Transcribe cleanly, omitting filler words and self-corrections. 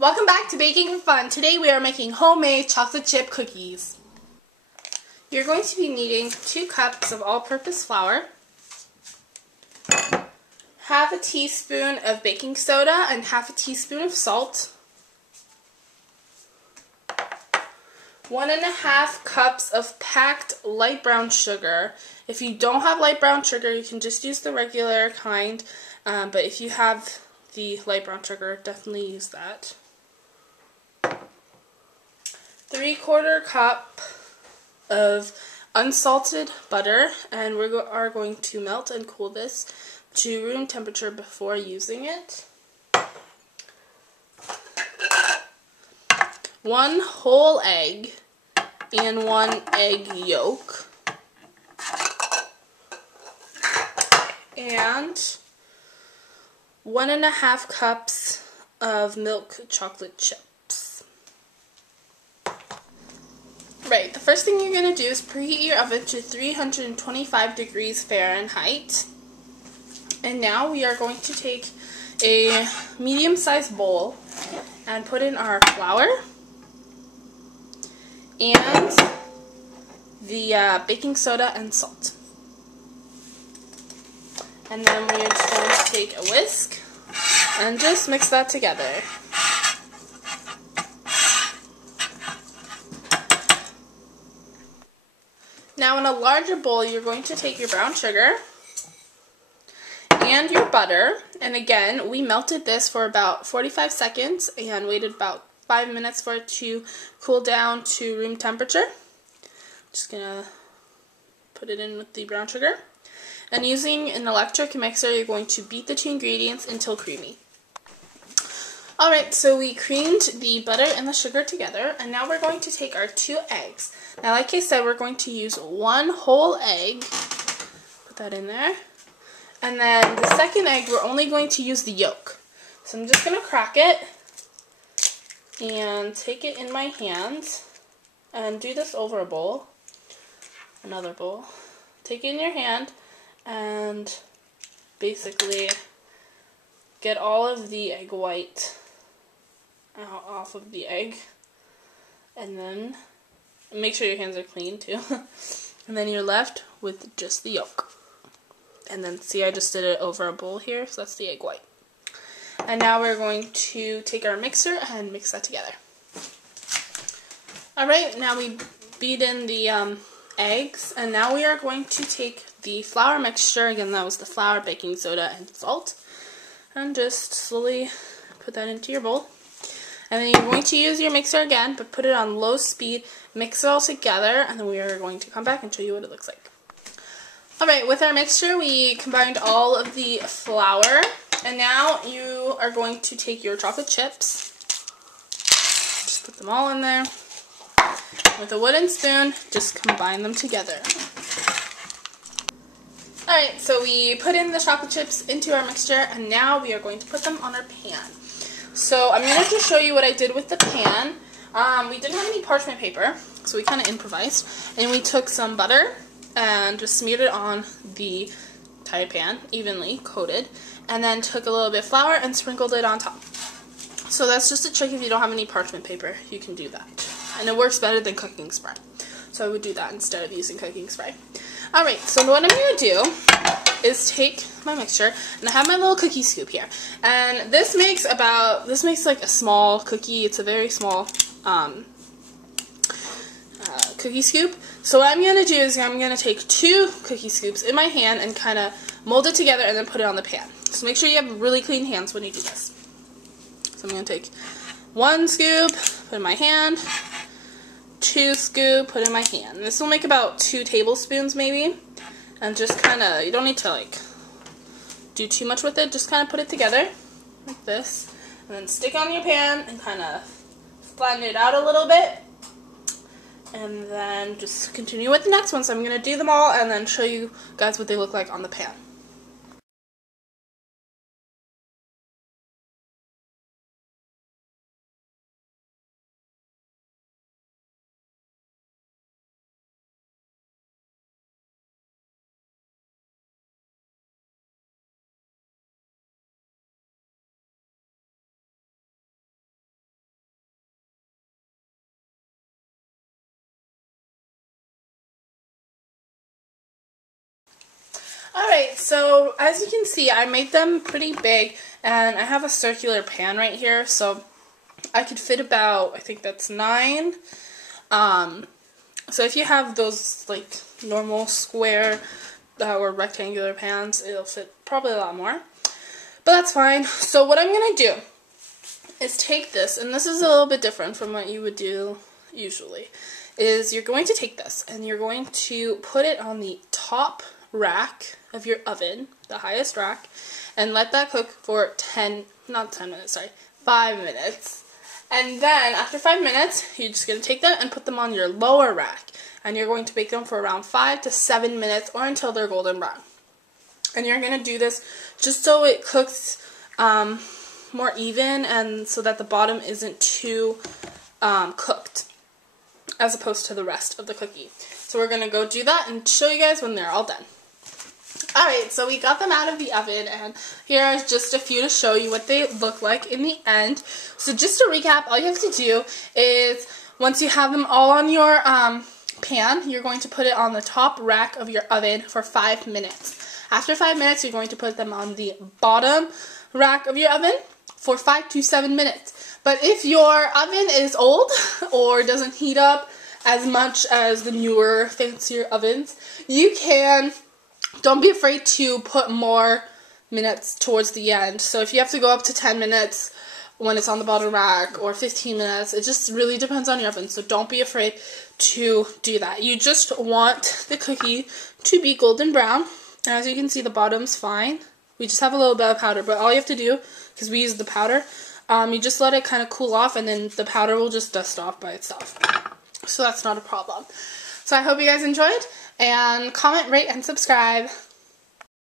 Welcome back to Baking for Fun. Today we are making homemade chocolate chip cookies. You're going to be needing 2 cups of all-purpose flour, half a teaspoon of baking soda and half a teaspoon of salt, 1.5 cups of packed light brown sugar. If you don't have light brown sugar, you can just use the regular kind, but if you have the light brown sugar, definitely use that. 3/4 cup of unsalted butter, and we are going to melt and cool this to room temperature before using it. 1 whole egg and 1 egg yolk, and 1.5 cups of milk chocolate chips. Right, the first thing you're going to do is preheat your oven to 325 degrees Fahrenheit. And now we are going to take a medium-sized bowl and put in our flour and the baking soda and salt. And then we're just going to take a whisk and just mix that together. Now in a larger bowl, you're going to take your brown sugar and your butter, and again, we melted this for about 45 seconds and waited about 5 minutes for it to cool down to room temperature. Just gonna put it in with the brown sugar. And using an electric mixer, you're going to beat the 2 ingredients until creamy. Alright, so we creamed the butter and the sugar together, and now we're going to take our 2 eggs. Now, like I said, we're going to use 1 whole egg. Put that in there. And then the second egg, we're only going to use the yolk. So I'm just going to crack it and take it in my hands and do this over a bowl. Another bowl. Take it in your hand and basically get all of the egg white out off of the egg, and then make sure your hands are clean too. And then you're left with just the yolk. And then see, I just did it over a bowl here, so that's the egg white. And now we're going to take our mixer and mix that together. Alright, now we beat in the eggs, and now we are going to take the flour mixture, again that was the flour, baking soda, and salt, and just slowly put that into your bowl. And then you're going to use your mixer again, but put it on low speed, mix it all together, and then we are going to come back and show you what it looks like. Alright, with our mixture, we combined all of the flour, and now you are going to take your chocolate chips, just put them all in there. With a wooden spoon, just combine them together. Alright, so we put in the chocolate chips into our mixture, and now we are going to put them on our pan. So I'm going to just show you what I did with the pan. We didn't have any parchment paper, so we kind of improvised. And we took some butter and just smeared it on the entire pan, evenly coated. And then took a little bit of flour and sprinkled it on top. So that's just a trick. If you don't have any parchment paper, you can do that. And it works better than cooking spray. So I would do that instead of using cooking spray. Alright, so what I'm going to do is take my mixture, and I have my little cookie scoop here. And this makes like a small cookie. It's a very small cookie scoop. So what I'm going to do is I'm going to take 2 cookie scoops in my hand and kind of mold it together and then put it on the pan. So make sure you have really clean hands when you do this. So I'm going to take 1 scoop, put in my hand, 2 scoop, put in my hand. This will make about 2 tablespoons maybe. And just kind of, you don't need to like do too much with it, just kind of put it together like this. And then stick on your pan and kind of flatten it out a little bit. And then just continue with the next one. So I'm going to do them all and then show you guys what they look like on the pan. Alright, so as you can see, I made them pretty big, and I have a circular pan right here, so I could fit about, I think that's 9. So if you have those like normal square or rectangular pans, it'll fit probably a lot more. But that's fine. So what I'm going to do is take this, and this is a little bit different from what you would do usually, is you're going to take this and you're going to put it on the top rack of your oven, the highest rack, and let that cook for 5 minutes. And then after 5 minutes, you're just going to take them and put them on your lower rack, and you're going to bake them for around 5 to 7 minutes or until they're golden brown. And you're going to do this just so it cooks more even, and so that the bottom isn't too cooked as opposed to the rest of the cookie. So we're going to go do that and show you guys when they're all done. Alright, so we got them out of the oven, and here are just a few to show you what they look like in the end. So just to recap, all you have to do is, once you have them all on your pan, you're going to put it on the top rack of your oven for 5 minutes. After 5 minutes, you're going to put them on the bottom rack of your oven for 5 to 7 minutes. But if your oven is old or doesn't heat up as much as the newer, fancier ovens, you can... Don't be afraid to put more minutes towards the end. So if you have to go up to 10 minutes when it's on the bottom rack, or 15 minutes, it just really depends on your oven. So don't be afraid to do that. You just want the cookie to be golden brown. And as you can see, the bottom's fine. We just have a little bit of powder, but all you have to do, because we use the powder, you just let it kind of cool off, and then the powder will just dust off by itself. So that's not a problem. So I hope you guys enjoyed, and comment, rate, and subscribe.